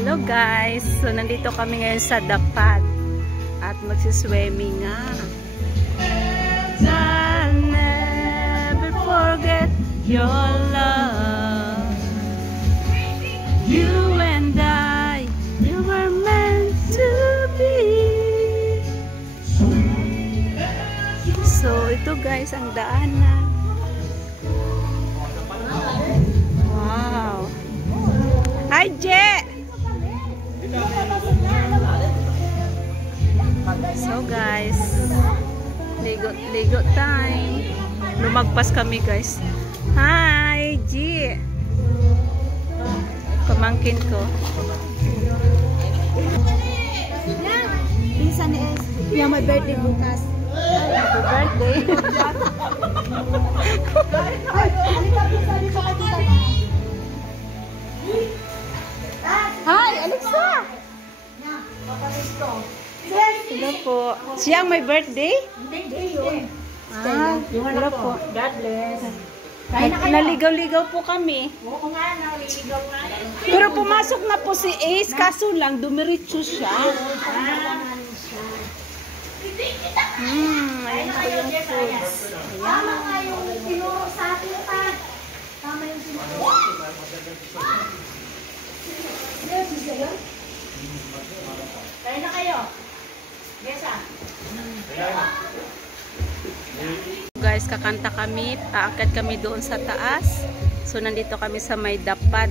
Hello guys! So nandito kami ngayon sa dapat at magsiswimming nga. I'll never forget your love. You and I, we were meant to be. So ito guys ang daanan. Wow! Hi Je! So guys, ligo time. Lumagpas kami guys. Hi G, pamangkin ko. Pinsan ni S. Yung may birthday bukas. Happy birthday. Hi Alexa. Hello po. Siya ang may birthday? Hello po. God bless. Naligaw-ligaw po kami. Oo nga, naligaw nga. Pero pumasok na po si Ace, kaso lang dumiretso siya. Ayan po yung foods. Tama nga yung tinuro sa atin pa. Tama yung tinuro. Kaya na kayo. Besa. Guys, kakanta kami, aakyat kami doon sa taas. So nandito kami sa may dapat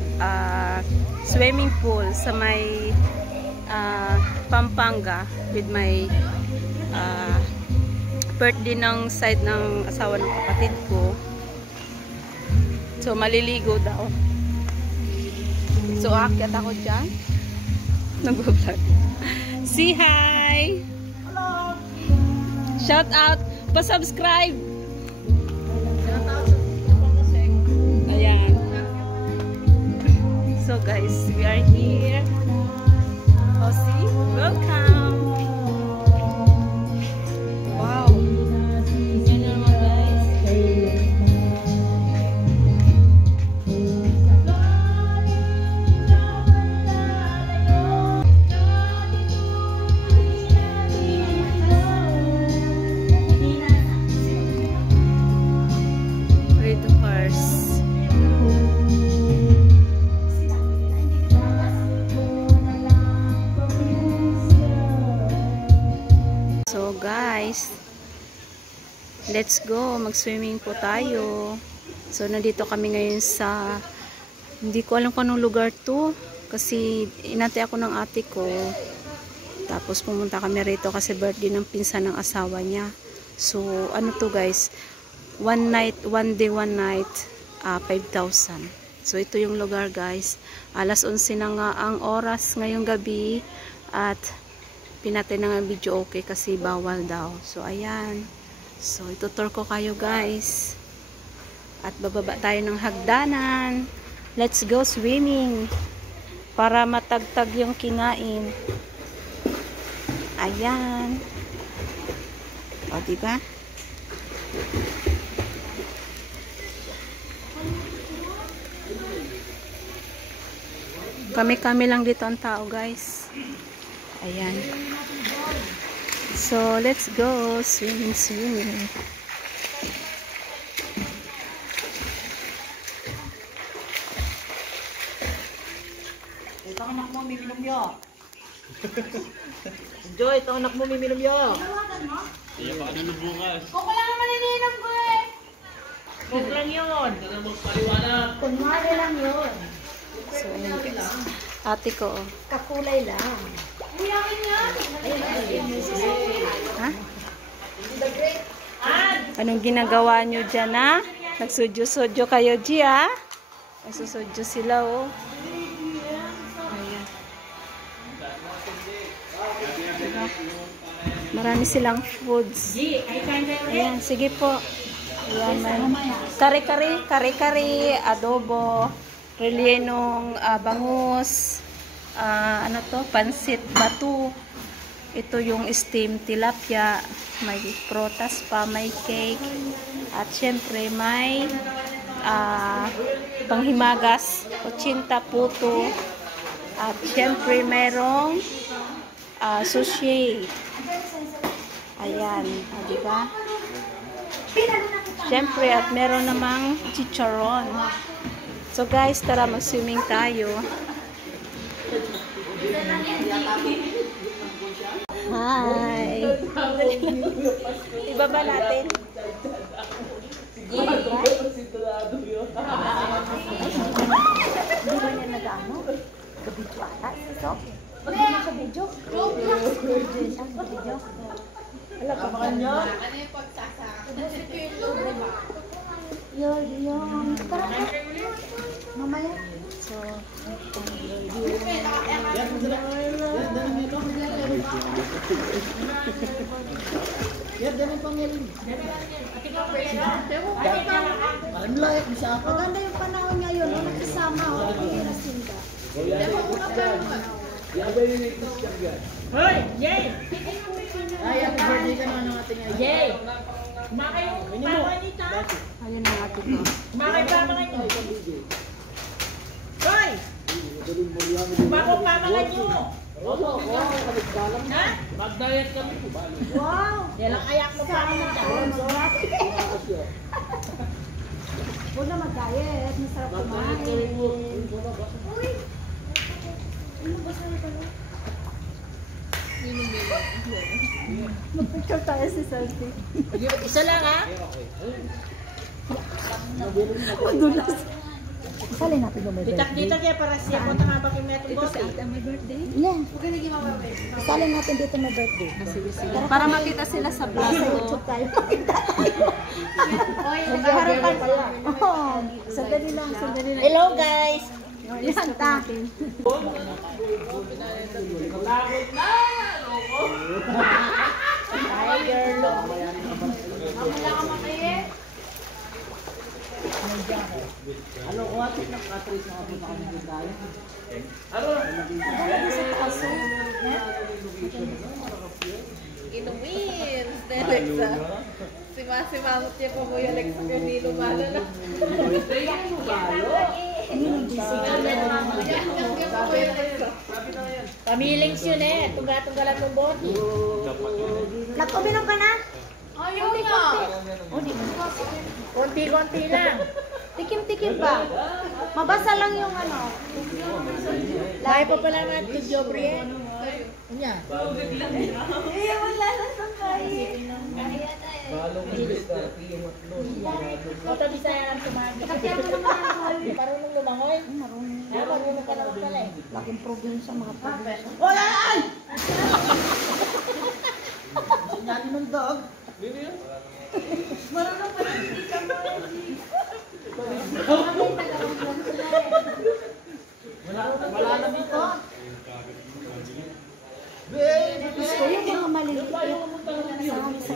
swimming pool sa may Pampanga with my birthday ng side ng asawa ng kapatid ko. So maliligo daw. So aakyat ako dyan. Nag-vlog. Say hi! Hello! Shout out! Pa-subscribe! Ayan. So guys, we are here. Oh, see? Welcome! Wow! Yan naman guys. So guys, let's go, mag-swimming po tayo. So nandito kami ngayon sa, hindi ko alam kung anong lugar to, kasi inantay ako ng ate ko. Tapos pumunta kami rito kasi birthday ng pinsan ng asawa niya. So ano to guys, one day, one night, 5,000. So ito yung lugar guys. Alas 11 na nga ang oras ngayong gabi at pinatay na nga video okay kasi bawal daw. So ayan. So itutur ko kayo guys. At bababa tayo ng hagdanan. Let's go swimming. Para matagtag yung kinain. Ayan. O diba? Kami lang dito ang tao guys. Ayan. So, let's go swimming. Ito anak mo, miminom yo. Joy, ito anak mo, miminom yo. Tawagan mo? Iya, baka nalubukas. Kung wala naman iniinom ko eh. Kung lang yun. Ito na magpaliwanag. Kunwari lang yun. So, ayan guys. Ate ko. Kakulay lang. Uyakin yan. Ha? Anong ginagawa nyo dyan ha? Nagsudyo-sudyo kayo G ha? Nagsusudyo sila oh. Ayan. Marami silang foods. Ayan, sige po. Ayan, may kare-kare, adobo, rellenong bangus, ano to, pansit batu. Ito yung steam tilapia, may protas pa, may cake, at syempre may panghimagas, 80 puto, At syempre merong sushi. Ayan, di ba? Syempre at meron namang chicharon. So guys, tara mag-swimming tayo. Hi! Ibaba natin. Hindi ba niya nag-ano? Kabidyo ata? Ito? Hindi na sa video? Video? Wala ka ba nyo? Yung mamaya. So, Yan, ganun pangiling. Maganda yung panahon ngayon, no? Nakisama, o. Pagkirasinda. Hoy, Jay! Ay, happy birthday ka naman ng ating Jay! Kumakay yung pama nito. ayun ang ating ko. Kumakay pama ka nyo. Hoy! Bako pama ka nyo. Ha? Mag-diet kami. Wow! Yan lang ayak mo pama nito. Huwag na mag-diet. Masarap kumain. Uy! Ano ba sa'yo ka? Mag-picture tayo si Salty. Isa lang ha? Madulas. Salin natin yung may birthday. Ditak-ditak kaya para siya po tangabak yung metong Ito si bote. Ate may birthday. Yeah. Salin natin dito may birthday. Sige, sige. Para makita sila sa vlog Sa ko. YouTube tayo. Magkaharapan. Oo. Sandali lang. Sandali lang. Hello guys! Yan ta. Tiger look. Ano ko atik na katris na ako kami tayo. Inumin! Alexa. Simasimamot niya po mo yung Alexa ko hindi lumala na. Pamilings yun eh. Tuga-tugalan mong bote. Nagkuminom ka na? Ayaw nga! Konti-konti lang. Tikim-tikim ba? Mabasa lang yung ano. Lahi pa pala nga ito, Jobriel. Unya. Eh, wala na sa kain. O tabi sa'yo lang tumagi. Marunong lumangoy? Marunong ka naman pala eh. Laking probinsya, mga probinsya. Wala! Sinali ng dog. Marunong pa rin hindi ka mo. Wala na dito. Gusto yung mga maliit. Sa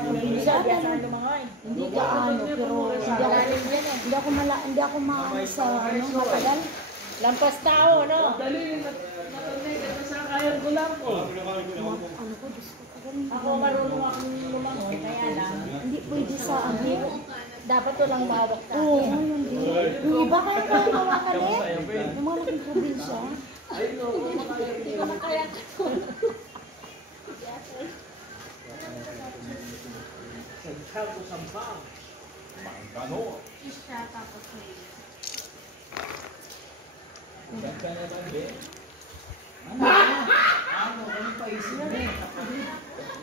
probinsya. Biasa ka lumangoy. Hindi ka ano, pero hindi ako maano sa ano, matagal. Lampas tao, no? Nasakayan ko lang po. Ano ko, Diyos ko, kagaling. Ako marunong akong lumangoy, kaya lang. Hindi pwede sa ano. Dapat walang bawak tayo. Oo, hindi. Yung iba kaya hawakan eh. Yung mga laking probinsya. Hindi ko makaya.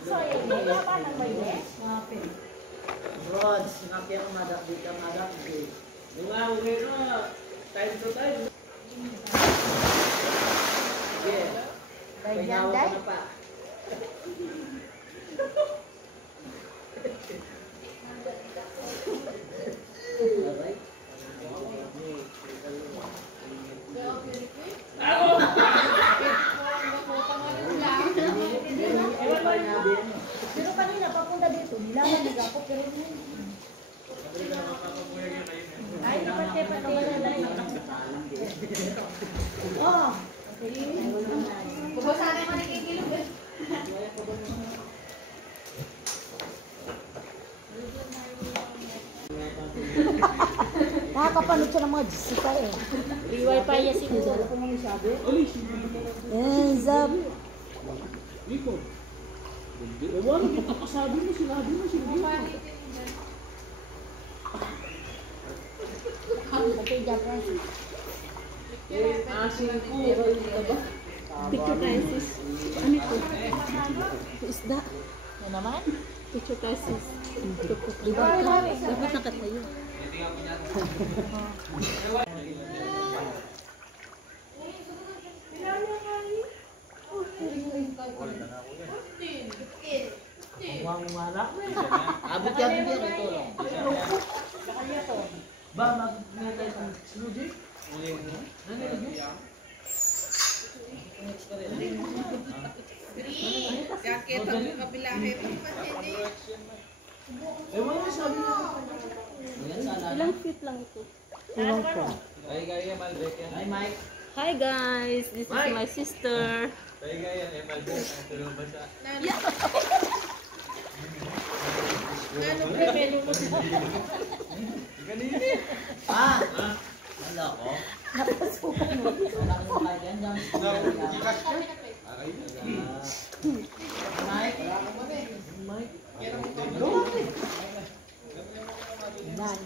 So, wala pa nang may Rod, sinakyan ang madak dito, madak dito. Yung nga, okay na. Time to time. Dahil yan, dahil. Pero kanina, papunta dito, nilalamig ako, pero ay, napate-pate na lang. oh, Kung sana yung manikikilog eh. Nakakapanood siya ng mga Jessica eh. Free wifi niya siguro. Hands up. Wala, kita kasabi mo, sinabi mo. Okay, dyan, Francis. Asin ko. Picture tayo sis. Ano ito? Isda. Ano naman? Picture tayo sis. Diba? Dapat nakatayo. Abot yan din yan. Ito lang. Ba, mag-neta yung sinuji? Jacket ang kabila kayo pati. Eh, wala na sabi na. Ilang feet lang ito? Iwan ko. Ay, Mike. Hi guys! This is my sister. Ano pre, menu mo? Dahil